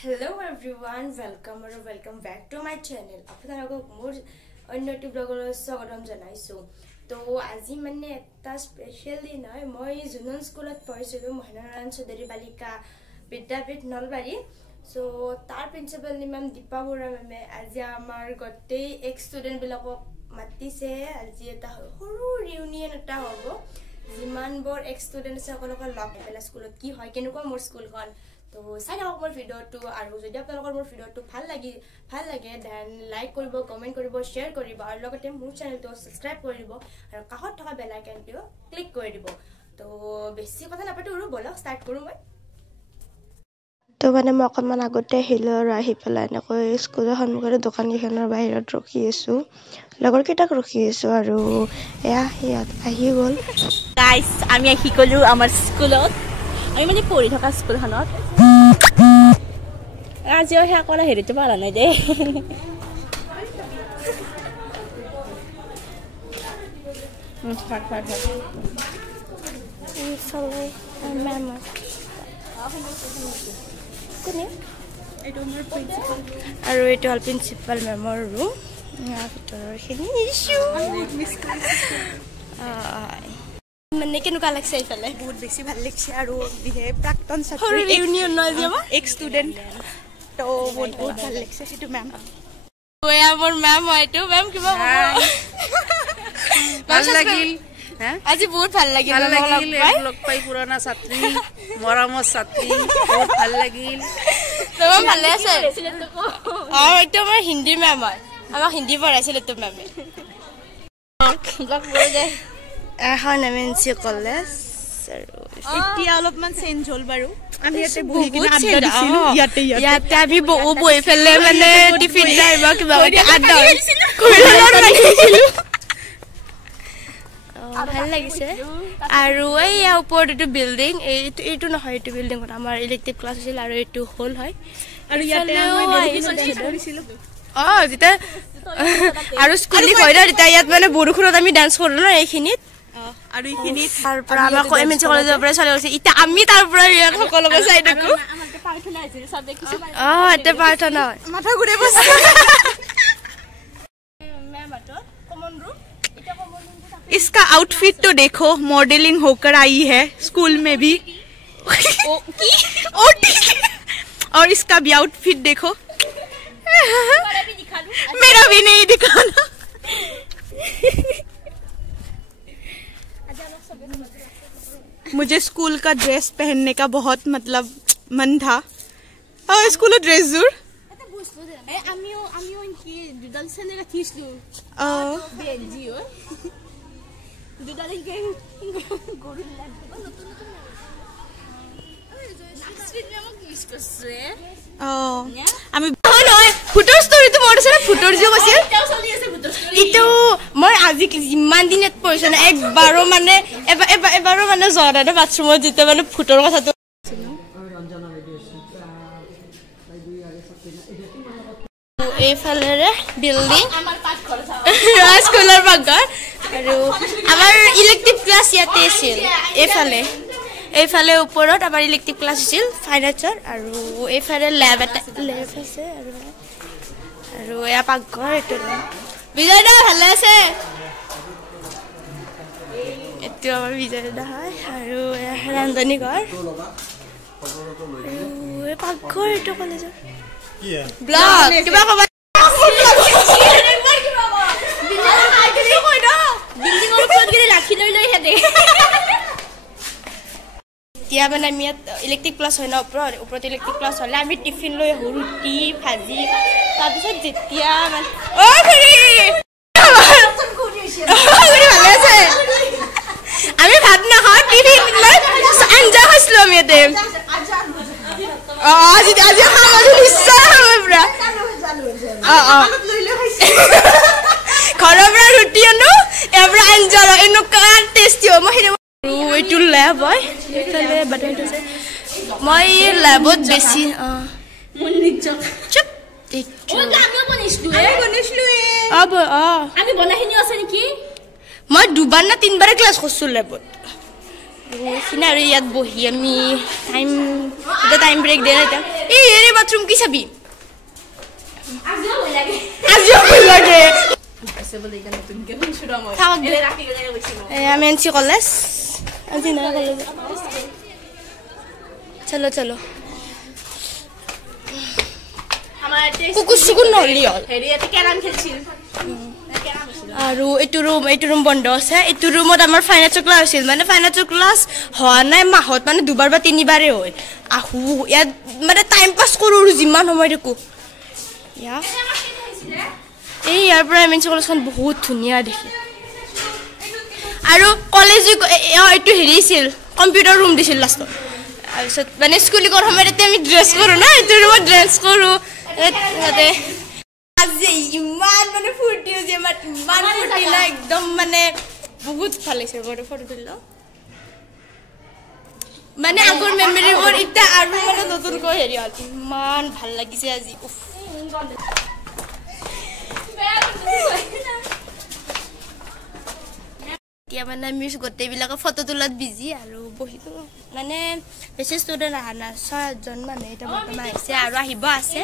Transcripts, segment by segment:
Hello everyone, welcome back to my channel. আপোনালোকক মোৰ অন্যটো ব্লগলৈ স্বাগতম জনাইছো। তো আজি মানে এটা স্পেশাল দিন হয়। মই জুনন স্কুলত পঢ়িছিলো মহেন্দ্ৰনাৰায়ণ চৌধুৰী বালিকা বিদ্যাপীঠ নলবাৰী। সো তাৰ প্ৰিন্সিপাল মেম দীপা বৰা মেমে আজি আমাৰ গটেই এক্স ষ্টুডেন্ট বিলাকক মাতিছে। আজি এটা সৰু ৰিউনিয়ন এটা হ'ব। যিমান বৰ এক্স ষ্টুডেন্ট আছে সকলোকে লগ পেলাই স্কুলত কি হয় কেনেকুৱা মোৰ স্কুলখন তো চাই থাকক মোৰ ভিডিঅ'টো। আৰু যদি আপোনালোকৰ মোৰ ভিডিঅ'টো ভাল লাগে দেন লাইক কৰিব, কমেণ্ট কৰিব, শ্বেয়াৰ কৰিব আৰু লগতে মোৰ চেনেলটো ছাবস্ক্ৰাইব কৰি দিব আৰু কাষত থকা বেল আইকনটো ক্লিক কৰি দিব। তো বেছি কথা নাপাতো আৰু বলক ষ্টাৰ্ট কৰোঁ মই। তো মানে মই অকণমান আগতে আহিলোঁ আৰু আহি পেলাই এনেকৈ স্কুলৰ সন্মুখতে দোকানকেইখনৰ বাহিৰত ৰখি আছোঁ, লগৰকেইটাক ৰখি আছোঁ আৰু এয়া সিহঁত আহি গ'ল। গাইজ আমি আহি গ'লোঁ আমাৰ স্কুলত। আমি মানে পঢ়ি থকা স্কুলখনত আজিও সেয়া কৰা হেৰিটো পাৰা নাই দেই। আৰু এইটো হ'ল প্ৰিন্সিপাল মেমৰ ৰুম। ভিতৰৰখিনি মানে কেনেকুৱা লাগিছে এইফালে? বহুত বেছি ভাল লাগিছে আৰু বিশেষ প্ৰাক্তন ছাত্ৰী ইউনিয়ন নহয় যে এক্স ষ্টুডেণ্ট তো বহুত ভাল লাগিছে সেইটো মেম। মোৰ মেম হয়তো মেম কিবা ভাল লাগিল। আজি বহুত ভাল লাগিল লগ পাই পুৰণা ছাত্ৰী মৰমৰ ছাত্ৰী বহুত ভাল লাগিল। ভালে আছে। এইটো আমাৰ হিন্দী মেম হয়, আমাক হিন্দী পঢ়াইছিলে তো মেমে। এখন এমএনচি কলেজ এতিয়া অলপমান চেঞ্জ হ'ল বাৰু। আমি ইয়াতে বহি বহুত কিনে আড্ডা দিছিলোঁ। ইয়াতে আমি বহি পেলাই মানে টিফিন টাইম কিবা আড্ডা ভাল লাগিছে। আৰু এইয়া ওপৰত এইটো বিল্ডিং, এইটো নহয়, এইটো বিল্ডিঙত আমাৰ ইলেক্টিভ ক্লাছ আছিল আৰু এইটো হল হয়। আৰু ইয়াতে কৰিছিলোঁ যেতিয়া আৰু স্কুল হয় ন তেতিয়া ইয়াত মানে বৰষুণত আমি ডান্স কৰো ন এইখিনিত। আৰু এইখিনিত তাৰ পৰা আমাক এমএনচি কলেজৰ পৰা চলি গৈছে। এতিয়া আমি তাৰ পৰা ইয়াত সকলোকে চাই থাকো। এতিয়া প্ৰাৰ্থনা হয়। মাথা ঘূৰাই গৈছে। इसका आउटफिट तो देखो, मॉडलिंग होकर आई है स्कूल में भी। और इसका भी आउटफिट देखो। मेरा भी नहीं दिखाना। मुझे स्कूल का ड्रेस पहनने का बहुत मतलब मन था। और स्कूल ड्रेस जरूर মই আজি যিমান দিন ইয়াত পঢ়িছো না এবাৰো মানে যোৱা নাই বাথৰুমত যেতিয়া মানে ফুটৰ কথাটো। এইফালেৰে বিল্ডিং স্কুলৰ পাকঘৰ আৰু আমাৰ ইলেক্টিভ ক্লাছ ইয়াতে আছিল। এইফালে ওপৰত আমাৰ ইলেক্টিভ ক্লাছ আছিল ফাইন আৰ্টছৰ আৰু এইফালে লেব আছে আৰু এয়া পাকঘৰ। এইটো বিজয় দা ভালে আছে? এইটো আমাৰ বিজয় দা হয় আৰু ৰান্ধনী ঘৰ আৰু পাকঘৰ। এইটো কলেজৰ ব্লগ কিবা কবা এতিয়া মানে আমি ইয়াত ইলেক্ট্ৰিক ক্লাছ হয় ন, ওপৰত ইলেক্ট্ৰিক ক্লাছ হ'লে আমি টিফিন লৈ আহোঁ, ৰুটি ভাজি। তাৰপিছত যেতিয়া মানে ভালে আছে আমি ভাত নাখাওঁ, টিফিন লৈ আঞ্জা খাইছিলোঁ আমি ইয়াতে। আজি খাম আৰু নিশ্চয় খাম পুৰা। ঘৰৰ পৰা ৰুটি আনো, ইয়াৰ পৰা আঞ্জা এনেকুৱা টেষ্টি হয়। মই এইটো লেব হয়, মই লেবত বেছি মই দুবাৰ না তিনিবাৰে ক্লাছ কৰিছোঁ লেবত। সিনাৰে ইয়াত বহি আমি টাইম ব্ৰেক দিয়া নাই এই এৰে বাথৰুম কি চাবি আজিও ভয় লাগে আমি এনচি কলেজ আজি নাই কলেজ চলো চলো কুকুৰ চুকুৰ নহলি হ'ল আৰু এইটো ৰুম বন্ধ আছে এইটো ৰুমত আমাৰ ফাইনেন্সৰ ক্লাছ হৈছিল মানে ফাইনেন্সৰ ক্লাছ হোৱা নাই মাহত মানে 2বাৰ বা 3বাৰে হয় আহো ইয়াত মানে টাইম পাছ কৰোঁ যিমান সময় দেখোঁ এই ইয়াৰ পৰা এম এন চি কলেজখন বহুত ধুনীয়া দেখি আৰু কলেজ এইটো হেৰি আছিল কম্পিউটাৰ ৰুম দিছিল লাষ্টত তাৰপিছত মানে স্কুলিঙৰ সময়ত এতিয়া আমি ড্ৰেছ কৰোঁ না এইটো ৰুমত ড্ৰেছ কৰোঁ তাতে আজি ইমান মানে ফূৰ্তি হৈছে ইমান ফূৰ্তি না একদম মানে বহুত ভাল লাগিছে ঘৰতে ফটো তুলিলো মানে আগৰ মেমৰিবোৰ এতিয়া আৰু মানে নতুনকৈ হেৰি হ'ল ইমান ভাল লাগিছে আজি এতিয়া মানে আমি গোটেইবিলাকে ফটো তোলাত বিজি আৰু বহিব মানে বেছি ষ্টুডেণ্ট অহা নাই 6জন মানে এতিয়া বৰ্তমান আহিছে আৰু আহিব আছে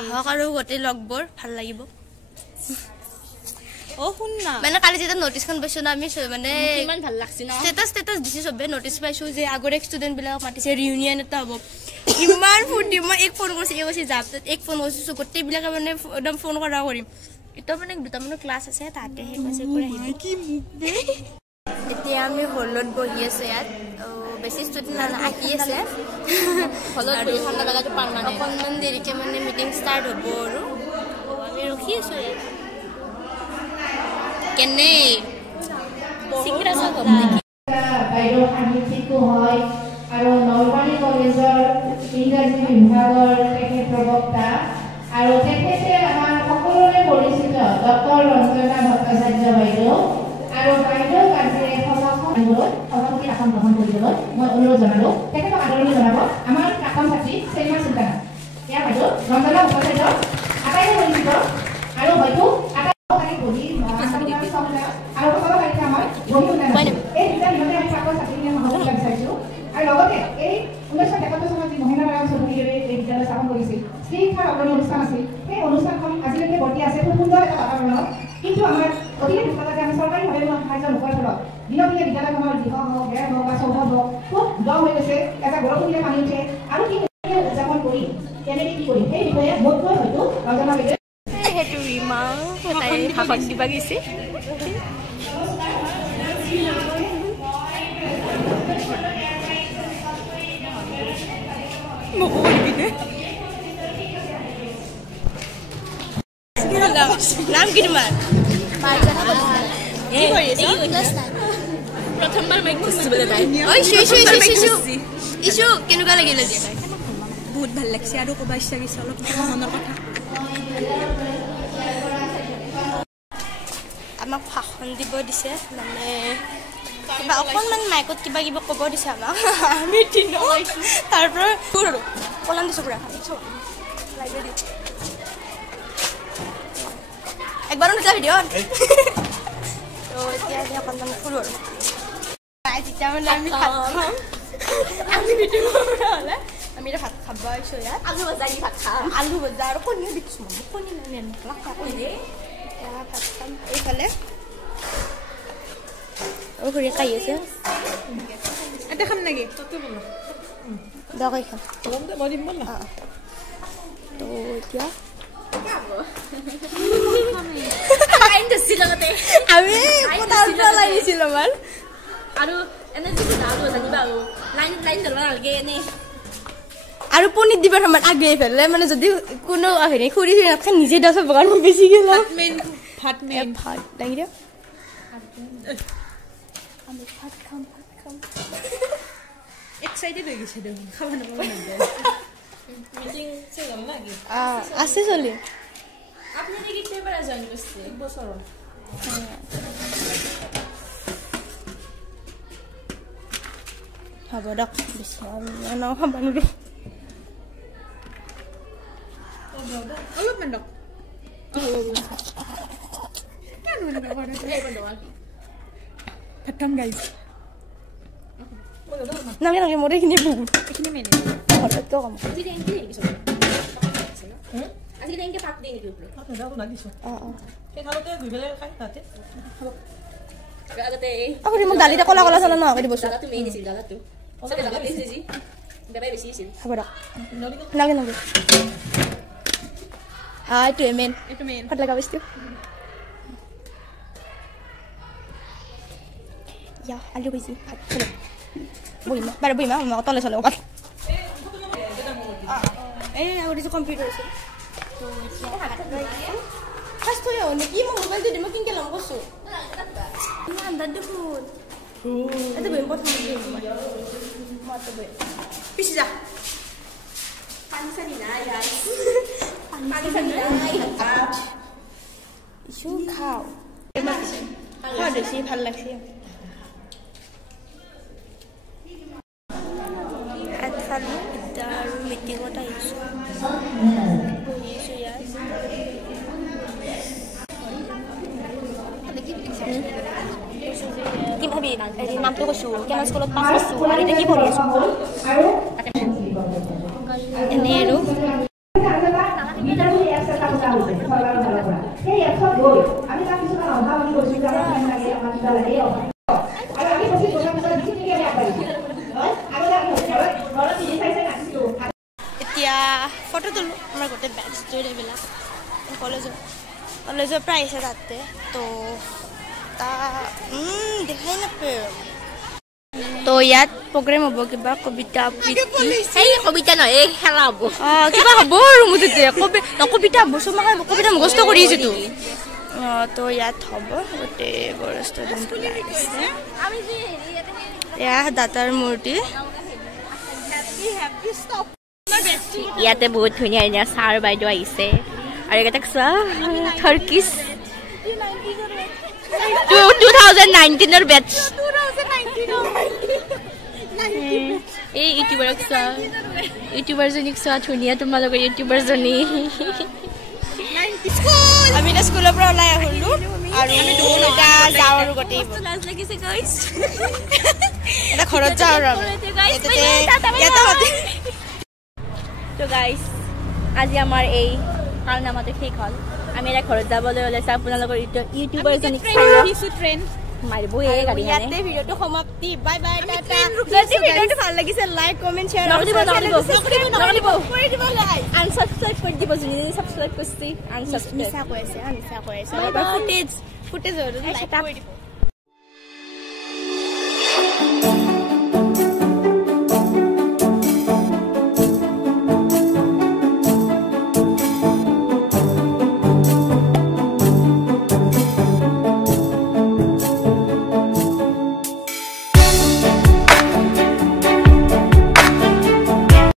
আহক আৰু গোটেই লগবোৰ ভাল লাগিব মানে কালি যেতিয়া নটিচখন পাইছো না আমি মানে ইমান ভাল লাগছে না ষ্টেটাছ দিছে চবে নটিচ পাইছো যে আগৰ ষ্টুডেণ্ট বিলাক মাতিছে ৰিউনিয়ন এটা হ'ব ইমান ফূৰ্তি মই এক ফোন কৰিছে যাম এক ফোন কৰিছো গোটেইবিলাকে মানে একদম ফোন কৰিম এটা মানে দুটামানৰ ক্লাছ আছে তাতে সেই কৈছে কৰি আহিব কি এতিয়া আমি হলত বহি আছো ইয়াত বেছি ষ্টুডেণ্ট আহি আছে হলত বহি ঠাণ্ডা লগাটো পাৰমানেণ্ট অকণমান দেৰিকে মানে মিটিং ষ্টাৰ্ট হ'ব আৰু আমি ৰখি আছো ইয়াত কেনে বাইদেউ সাহিত্যিকো হয় আৰু নলবাৰী কলেজৰ ইংৰাজী বিভাগৰ তেখেত প্ৰবক্তা আৰু তেখেতে আমাৰ সকলোৰে পৰিচিত ডক্টৰ ৰঞ্জনা ভট্টাচাৰ্য বাইদেউ আৰু বাইদেউ আজি সভাপতি আসন গ্ৰহণ কৰিবলৈ মই অনুৰোধ জনালো তেখেতক আদৰণি জনাব আমাৰ প্ৰাক্তন ছাত্ৰী চেলিমা চুলতানা ইয়াৰ বাইদেউ ৰঞ্জনা ভট্টাচাৰ্য আটাইৰে পৰিচিত আৰু হয়তো বহি আৰু সকলো তাৰিখে আমাৰ বহি উন্নয়ন এই দুটা দিনতে আমি প্ৰাক্তন ছাত্ৰীখিনিয়ে সহযোগিতা বিচাৰিছোঁ আৰু লগতে এই 1973 চনত যি মহেন্দ্ৰনাৰায়ণ চৌধুৰীদেৱে এই বিদ্যালয় স্থাপন কৰিছিল শিক্ষাৰ অগ্ৰণী অনুষ্ঠান আছিল সেই অনুষ্ঠানখন আজিলৈকে বৰ্তি আছে খুব সুন্দৰ এটা বাতাবৰণত কিন্তু আমাৰ অতিকে দুখলতে আমি চৰকাৰীভাৱে সাহায্য নোপোৱাৰ ফলত দিনক দিনে বিদ্যালয়খনৰ গৃহ হওক বেৰ হওক বা চৌহদ হওক খুব দম হৈ গৈছে এটা বৰষুণে পানী উঠে আৰু কি উদযাপন কৰি কেনেকৈ কি কৰিম সেই বিষয়ে মোতকৈ হয়তো ৰঞ্জনা বাইদেৱে সেইটো ৰিমা তাই ভাষণ দিবা গৈছে নাম কি তোমাৰ প্ৰথমবাৰ মাইক খুচিবলৈ নাই ইছু কেনেকুৱা লাগিল আজি বহুত ভাল লাগিছে আৰু ক'ব ইচ্ছা গৈছে অলপ মনৰ কথা আমাক ভাষণ দিব দিছে মানে কিবা অকণমান মাইকত কিবা কিবা ক'ব দিছে আমাক আমি তাৰ পৰা কলাম দিছোঁ পুৰা একবাৰো নুঠা ভিডিঅ' তো এতিয়া আমি অকণমান ফুৰোঁ আৰু যেতিয়া মানে আমি ভাত খাম আমি মিটিঙৰ পৰা হ'লে আমি এতিয়া ভাত খাব আহিছোঁ ইয়াত আলু ভজা ভাত খাম আলু ভজা আৰু কণীও দেখিছোঁ মই কণী নাই আমি ভাত খাম এইফালে আৰু ঘূৰি খাই আছে এটা খাম নেকি দৰকাৰী খাম তো এতিয়া আমি তাৰ পৰা লাগিছিল আমাৰ আৰু এনে জানিবা লাইন ধৰিব নালাগে এনে আৰু পনীৰ দিবৰ সময়ত আগে ফেলে মানে যদি কোনো হেৰি খুৰী চুৰি নাথাকে নিজে দহ বগান বেছি গেল ভাত দাঙি দিয়ক আমি ভাত খাম এক্সাইটেড হৈ গৈছে দেখোন খাব নাপাব মিটিং আছে চলি আপনি নাকি কেইবাৰ জইন কৰিছে এক বছৰ হ'ব দক বেছি খাব নোৱাৰো অলপমান দক Phatam guys. Nami nami more khini bugu. Ekhini mene. Hotot to kam. আজি দেন কি নেকি সব আজি দেন কে পাক দেন কি উপরে আগতে Aku mau dali ta kola kola sana na ka dibosu. দাদা তুমি দিছিল দাদা তো সবে দাদা দিছিল জি বেবাই বেশি দিছিল Habara. Nagi nagi. Itu men. Itu men. Pat laga wis tu. Ya, alu bisi. Boima, bara boima, mau tole sole okat. Aku di komputer sih. Pas tuh ya, nih mau mobile tuh dimakin kelam kosu. Nah, anda dehun. Itu boim pot mungkin. Mata boim. Bisa. পানিসানি না guys Panisani na. Isu khao. Kau ada sih hal lagi. Atfal daru meeting kota isu. Isu ya. Kim habi nam tu kosu. Kena sekolah pas kosu. Hari ni boleh kosu. Ini ru. এতিয়া photo তুলো আমাৰ গোটেই বেচ টোৰ এইবিলাক কলেজৰ পৰা আহিছে তাতে তো দেখাই নাপায় তো ইয়াত প্ৰগ্ৰেম হ'ব কিবা কবিতা আবৃত্তি এই কবিতা নহয় এই খেলা হ'ব কিবা হ'ব আৰু মুঠতে কবিতা বসুমাহে কবিতা মুখস্থ কৰি আছো তো ইয়াত হ'ব গোটেই বৰ ষ্টুডেণ্ট লাগিছে এয়া দাতাৰ মূৰ্তি ইয়াতে বহুত ধুনীয়া ধুনীয়া ছাৰ বাইদেউ আহিছে আৰু এটা চোৱা টাৰ্কিছ 2019 বেচ এই ইউটিউবাৰ জনীক চোৱা ধুনীয়া তোমালোকৰ ইউটিউবাৰ জনী আমি এটা স্কুলৰ পৰা ওলাই আহিলো আৰু এটা যাওঁ আৰু গোটেই লাজ লাগিছে গাইস এটা ঘৰত যাওঁ আৰু তো গাইস আজি আমাৰ এই কালনামাটো শেষ হ'ল আমি এটা ঘৰত যাবলৈ ওলাইছো আপোনালোকৰ ইউটিউবাৰ জনীক ট্ৰেন মাৰিব এই গাড়ী ইয়াতে ভিডিঅ'টো সমাপ্তি বাই বাই টাটা যদি ভিডিঅ'টো ভাল লাগিছে লাইক কমেন্ট শেয়াৰ কৰি দিব গাইস আনসাবস্ক্ৰাইব কৰি দিব যদি সাবস্ক্ৰাইব কৰিছে আনসাবস্ক্ৰাইব মিছা কৈ আছে বাই বাই ফুটেজ লাইক কৰি দিব